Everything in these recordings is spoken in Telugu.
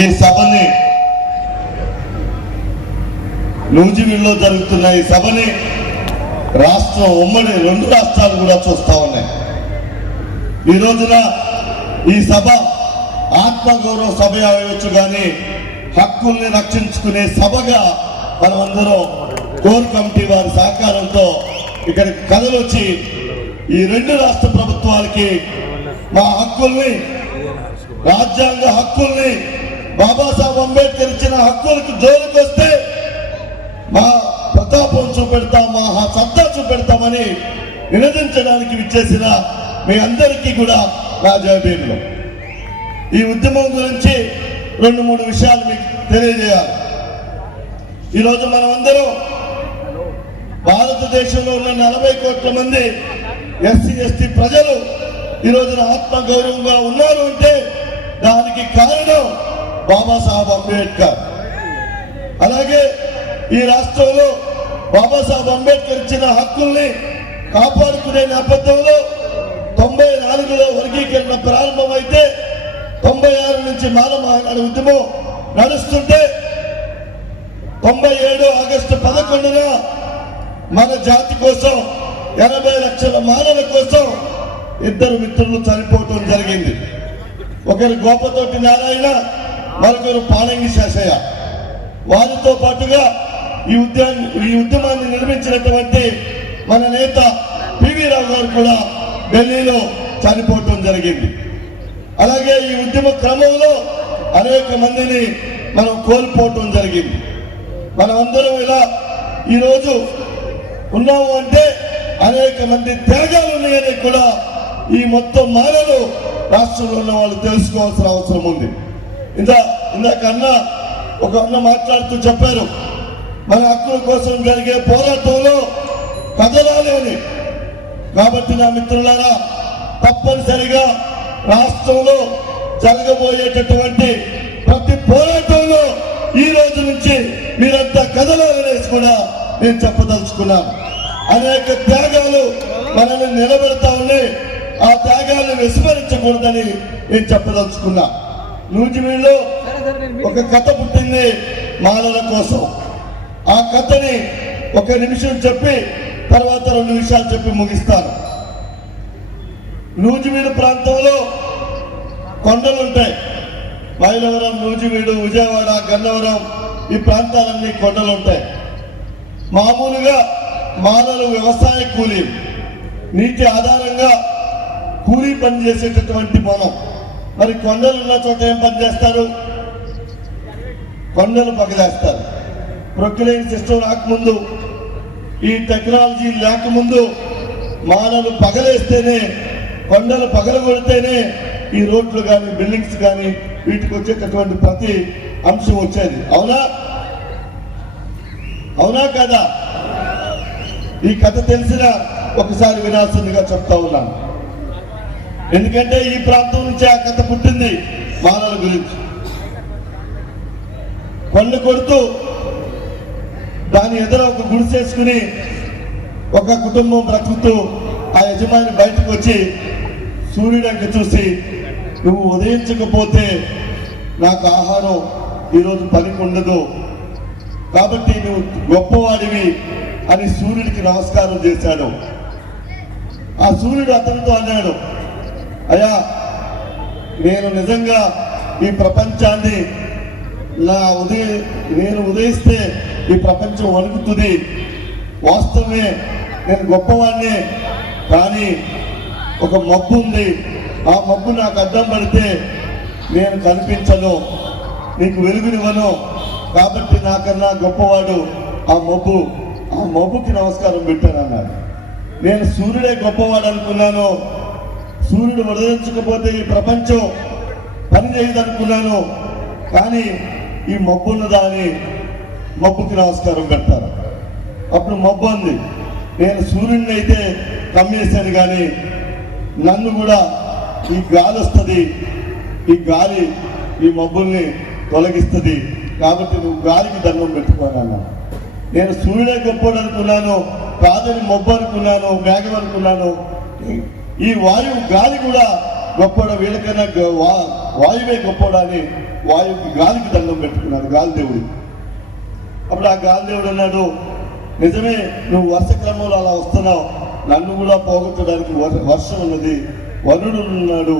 ఈ సభని నూజివీడులో జరుగుతున్న ఈ సభని రాష్ట్రం ఉమ్మడి 2 రాష్ట్రాలు కూడా చూస్తా ఉన్నాయి. ఈ రోజున ఈ సభ ఆత్మగౌరవ సభ అవ్వచ్చు కానీ హక్కుల్ని రక్షించుకునే సభగా మనమందరం కోర్ కమిటీ వారి సహకారంతో ఇక్కడికి కదలొచ్చి ఈ 2 రాష్ట్ర ప్రభుత్వాలకి మా హక్కుల్ని, రాజ్యాంగ హక్కుల్ని, బాబాసాహెబ్ అంబేద్కర్ ఇచ్చిన హక్కులకు జోలికి వస్తే మా ప్రతాపం చూపెడతాం, మా సత్తా చూపెడతామని నినదించడానికి విచ్చేసిన మీ అందరికీ కూడా నా జయభీములు. ఈ ఉద్యమం గురించి 2-3 విషయాలు మీకు తెలియజేయాలి. ఈరోజు మనమందరం భారతదేశంలో ఉన్న 40 కోట్ల మంది ఎస్సీ ఎస్టీ ప్రజలు ఈరోజున ఆత్మగౌరవంగా ఉన్నారు అంటే దానికి కారణం బాబాసాహెబ్ అంబేద్కర్. అలాగే ఈ రాష్ట్రంలో బాబాసాహెబ్ అంబేద్కర్ ఇచ్చిన హక్కుల్ని కాపాడుకునే నేపథ్యంలో 94లో వర్గీకరణ ప్రారంభమైతే 96 నుంచి మానవహార ఉద్యమం నడుస్తుంటే 97 ఆగస్టు 11న మన జాతి కోసం 80 లక్షల మానవుల కోసం 2 మిత్రులు చనిపోవటం జరిగింది. ఒకరు గోపతోటి నారాయణ, మరొకరు పాలంగి శేషయ్య. వారితో పాటుగా ఈ ఉద్యమాన్ని నిర్మించినటువంటి మన నేత పివి రావు గారు కూడా ఢిల్లీలో చనిపోవటం జరిగింది. అలాగే ఈ ఉద్యమ క్రమంలో అనేక మందిని మనం కోల్పోవటం జరిగింది. మనమందరం ఇలా ఈరోజు ఉన్నాము అంటే అనేక మంది త్యాగాలు ఉన్నాయని కూడా ఈ మొత్తం మానవులు రాష్ట్రంలో ఉన్న వాళ్ళు తెలుసుకోవాల్సిన అవసరం ఉంది. ఇందాక ఒక అన్న మాట్లాడుతూ చెప్పారు, మన హక్కుల కోసం జరిగే పోరాటంలో కదలాలి అని. కాబట్టి నా మిత్రులారా, తప్పనిసరిగా రాష్ట్రంలో జరగబోయేటటువంటి ప్రతి పోరాటంలో ఈ రోజు నుంచి మీరంతా కదలాలనేసి కూడా నేను చెప్పదలుచుకున్నాను. అనేక త్యాగాలు మనల్ని నిలబెడతా ఉన్నాయి, ఆ త్యాగాలను విస్మరించకూడదని నేను చెప్పదలుచుకున్నా. నూజివీడులో ఒక కథ పుట్టింది మానవుల కోసం. ఆ కథని 1 నిమిషం చెప్పి తర్వాత 2 విషయాలు చెప్పి ముగిస్తాను. నూజివీడు ప్రాంతంలో కొండలుంటాయి. మైలవరం, నూజివీడు, విజయవాడ, గన్నవరం ఈ ప్రాంతాలన్నీ కొండలుంటాయి. మామూలుగా మానవులు వ్యవసాయ కూలీ, నీటి ఆధారంగా కూలీ పని చేసేటటువంటి మనం. మరి కొండలు ఉన్న చోట ఏం పని చేస్తారు? కొండలు పగలేస్తారు. ప్రొక్లైన్ సిస్టమ్ రాకముందు, ఈ టెక్నాలజీ లేకముందు మానవులు పగలేస్తేనే, కొండలు పగలగొడితేనే ఈ రోడ్లు కానీ బిల్డింగ్స్ కానీ వీటికి వచ్చేటటువంటి ప్రతి అంశం వచ్చేది. అవునా కదా? ఈ కథ తెలిసిన ఒకసారి వినాల్సిందిగా చెప్తా ఉన్నాను. ఎందుకంటే ఈ ప్రాంతం నుంచి ఆ కథ పుట్టింది మానవుల గురించి. కొండ కొడుతూ దాని ఎదుర ఒక గుడిసేసుకుని ఒక కుటుంబం బ్రతుకుతూ ఆ యజమాని బయటకు వచ్చి సూర్యుడంక చూసి, నువ్వు ఉదయించకపోతే నాకు ఆహారం ఈరోజు పనికి ఉండదు, కాబట్టి నువ్వు గొప్పవాడివి అని సూర్యుడికి నమస్కారం చేశాడు. ఆ సూర్యుడు అతనితో అన్నాడు, అయ్యా, నేను నిజంగా ఈ ప్రపంచాన్ని నేను ఉదయిస్తే ఈ ప్రపంచం వణుకుతుంది, వాస్తవమే, నేను గొప్పవాడిని. కానీ ఒక మబ్బు ఉంది, ఆ మబ్బు నాకు అడ్డం పడితే నేను కనిపించను, నీకు వెలుగునివ్వను, కాబట్టి నాకన్నా గొప్పవాడు ఆ మబ్బుకి నమస్కారం పెట్టాను అన్నాడు. నేను సూర్యుడే గొప్పవాడు అనుకున్నాను, సూర్యుడు ఉదయించకపోతే ఈ ప్రపంచం పని చేయదు అనుకున్నాను. కానీ ఈ మబ్బు ఉన్నదా అని మబ్బుకి నమస్కారం పెడతారు. అప్పుడు మబ్బు అంది, నేను సూర్యుడిని అయితే కమ్మేశాను, కానీ నన్ను కూడా ఈ గాలి వస్తుంది, ఈ గాలి ఈ మబ్బుల్ని తొలగిస్తుంది, కాబట్టి నువ్వు గాలికి దండం పెట్టుకోనన్నా. నేను సూర్యుడే గొప్పడు అనుకున్నాను, కాదని మబ్బు అనుకున్నాను, మేఘం అనుకున్నాను. ఈ వాయువు గాలి కూడా గొప్పడా వీళ్ళకన్నా వాయువే గొప్పడా అని వాయువుకి గాలికి దండం పెట్టుకున్నాడు గాలిదేవుడు. అప్పుడు ఆ గాలిదేవుడు అన్నాడు, నిజమే నువ్వు వర్ష క్రమంలో అలా వస్తున్నావు, నన్ను కూడా పోగొట్టడానికి వర్షం ఉన్నది, వరుణుడు ఉన్నాడు,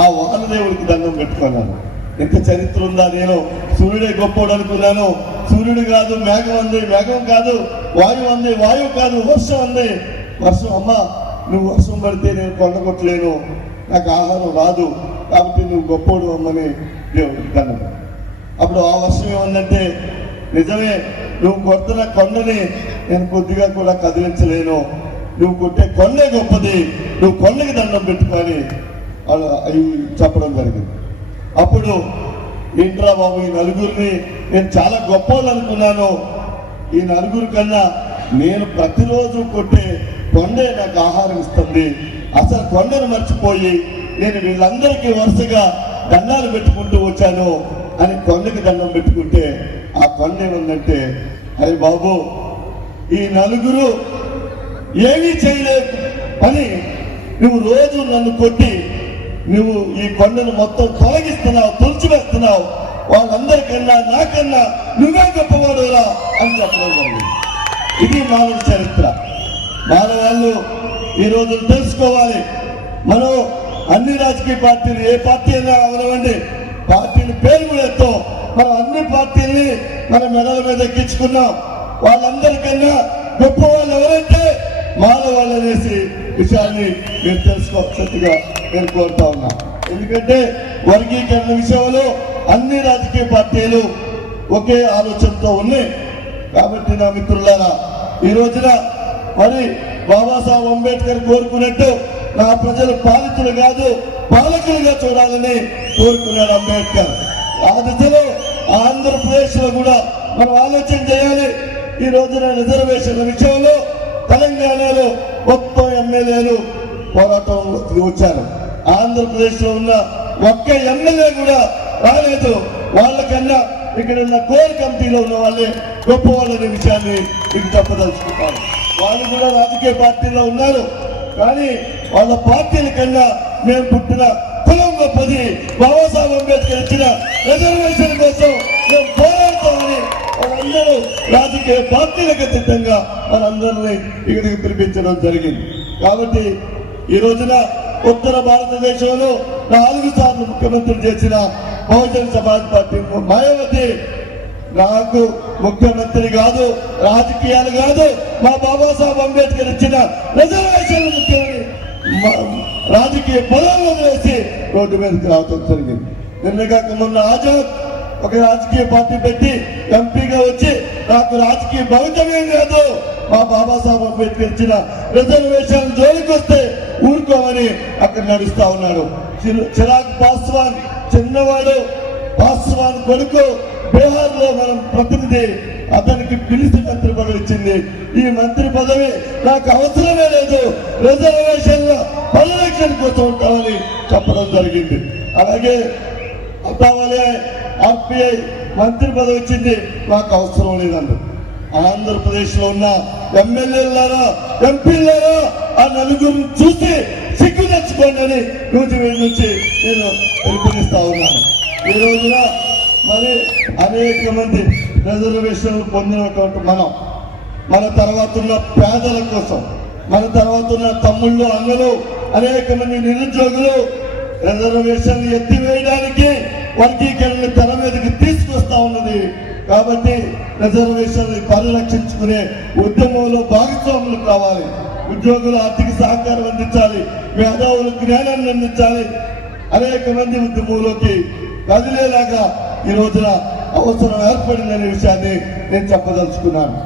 ఆ వానదేవుడికి దండం పెట్టుకున్నాను. ఎంత చరిత్ర ఉందా, నేను సూర్యుడే గొప్పవాడు అనుకున్నాను, సూర్యుడు కాదు, మేఘం అంది, మేఘం కాదు, వాయువు అంది, వాయువు కాదు, వర్షం అంది, వర్షం అమ్మ నువ్వు వర్షం పడితే నేను కొండగొట్టలేను, నాకు ఆహారం రాదు, కాబట్టి నువ్వు గొప్పవాడు అమ్మని దేవుడికి దండం. అప్పుడు ఆ వర్షం ఏమందంటే, నిజమే నువ్వు కొడుతున్న కొండని నేను కొద్దిగా కూడా కదిలించలేను, నువ్వు కొట్టే కొండే గొప్పది, నువ్వు కొండకి దండం పెట్టుకొని అవి చెప్పడం జరిగింది. అప్పుడు ఏంట్రా బాబు, ఈ నలుగురిని నేను చాలా గొప్పవాళ్ళు అనుకున్నాను, ఈ నలుగురి కన్నా నేను ప్రతిరోజు కొట్టే కొండే నాకు ఆహారం ఇస్తుంది, అసలు కొండను మర్చిపోయి నేను వీళ్ళందరికీ వరుసగా దండాలు పెట్టుకుంటూ వచ్చాను అని కొండకి దండం పెట్టుకుంటే ఆ కొండ ఏముందంటే, అరే బాబు ఈ నలుగురు ఏమీ చేయలేదు అని నువ్వు రోజు నన్ను కొట్టి నువ్వు ఈ కొండను మొత్తం తొలగిస్తున్నావు, తుడిచివేస్తున్నావు, వాళ్ళందరికన్నా నాకన్నా నువ్వే గొప్పవాడురా అని చెప్పడం జరిగింది. ఇది మానవ చరిత్ర. మానవాళ్ళు ఈ రోజు తెలుసుకోవాలి. మనం అన్ని రాజకీయ పార్టీలు, ఏ పార్టీ అయినా అవనివ్వండి, పార్టీలు పేరు కూడా ఎత్తాం, మనం అన్ని పార్టీల్ని మన మెడల మీద ఎక్కించుకున్నాం. వాళ్ళందరికన్నా గొప్ప వాళ్ళు ఎవరంటే మానవాళ్ళు అనేసి విషయాన్ని మీరు తెలుసుకోవాల్సిందిగా నేను కోరుతా ఉన్నా. ఎందుకంటే వర్గీకరణ విషయంలో అన్ని రాజకీయ పార్టీలు ఒకే ఆలోచనతో ఉన్నాయి. కాబట్టి నా మిత్రులారా, ఈ రోజున మరి బాబాసాహెబ్ అంబేద్కర్ కోరుకున్నట్టు నా ప్రజలు పాలితులు కాదు పాలకులుగా చూడాలని కోరుకున్నాడు అంబేద్కర్. ఆ దిశలో ఆంధ్రప్రదేశ్ లో కూడా మనం ఆలోచన చేయాలి. ఈ రోజున రిజర్వేషన్ల విషయంలో తెలంగాణలో మొత్తం ఎమ్మెల్యేలు పోరాటంలోకి వచ్చారు. ఆంధ్రప్రదేశ్ లో ఉన్న ఒక్క ఎమ్మెల్యే కూడా రాలేదు. వాళ్ళకన్నా ఇక్కడ ఉన్న కోర్ కమిటీలో ఉన్న వాళ్ళే గొప్ప వాళ్ళనే విషయాన్ని మీకు చెప్పదలుచుకుంటారు. వాళ్ళు కూడా రాజకీయ పార్టీలో ఉన్నారు, కానీ వాళ్ళ పార్టీల కన్నా మేము పుట్టిన కులం గొప్పది, బాబాసాహెబ్ అంబేద్కర్ ఇచ్చిన రిజర్వేషన్ కోసం మేము పోరాడతామని వాళ్ళందరూ రాజకీయ పార్టీలకు అతీతంగా మనందరినీ ఇక్కడికి పిలిపించడం జరిగింది. కాబట్టి ఈ రోజున ఉత్తర భారతదేశంలో 4 సార్లు ముఖ్యమంత్రి చేసిన బహుజన్ సమాజ్ పార్టీ మాయావతి నాకు ముఖ్యమంత్రి కాదు, రాజకీయాలు కాదు, మా బాబాసాహెబ్ అంబేద్కర్ ఇచ్చిన రిజర్వేషన్లు ముఖ్యమని రాజకీయ పదవులు వేసి రోడ్డు మీదకి రావడం జరిగింది. నిన్నగాక మొన్న ఆజాద్ ఒక రాజకీయ పార్టీ పెట్టి ఎంపీగా వచ్చి నాకు రాజకీయ భవితవ్యం కాదు, మా బాబాసాహెబ్ అంబేద్కర్ ఇచ్చిన రిజర్వేషన్ జోలికి వస్తే ఊరుకోమని అక్కడ నడుస్తా ఉన్నాడు. చిరాగ్ పాస్వాన్ చిన్నవాడు, పాస్వాన్ కొడుకు బీహార్ లో మనం ప్రతినిధి, అతనికి పిలిచి మంత్రి పదవి ఇచ్చింది. ఈ మంత్రి పదవి నాకు అవసరమే లేదు, రిజర్వేషన్ల పరిరక్షణ కోసం ఉంటామని చెప్పడం జరిగింది. అలాగే అతావలే ఆర్పిఐ మంత్రి పదవి ఇచ్చింది, నాకు అవసరం లేదండి. ఆంధ్రప్రదేశ్ లో ఉన్న ఎమ్మెల్యేలారా ఎంపీలారా ఆ నలుగురిని చూసి సిగ్గు తెచ్చుకోండి అని నూజివీడు నుంచి నేను పిలుపునిస్తా ఉన్నాను. ఈ రోజున మరి అనేక మంది రిజర్వేషన్లు పొందినటువంటి మన తర్వాత ఉన్న పేదల కోసం, మన తర్వాత ఉన్న తమ్ముళ్ళు అన్నలు అనేక మంది నిరుద్యోగులు రిజర్వేషన్లు ఎత్తివేయడానికి వర్గీకరణ తెర మీదకి తీసుకొస్తా ఉన్నది. కాబట్టి రిజర్వేషన్లు పరిరక్షించుకునే ఉద్యమంలో భాగస్వాములు కావాలి. ఉద్యోగులు ఆర్థిక సహకారం అందించాలి, మేధావులు జ్ఞానాన్ని అందించాలి. అనేక మంది ఉద్యమంలోకి కదిలేలాగా ఈ రోజున అవసరం ఏర్పడిందనే విషయాన్ని నేను చెప్పదలుచుకున్నాను.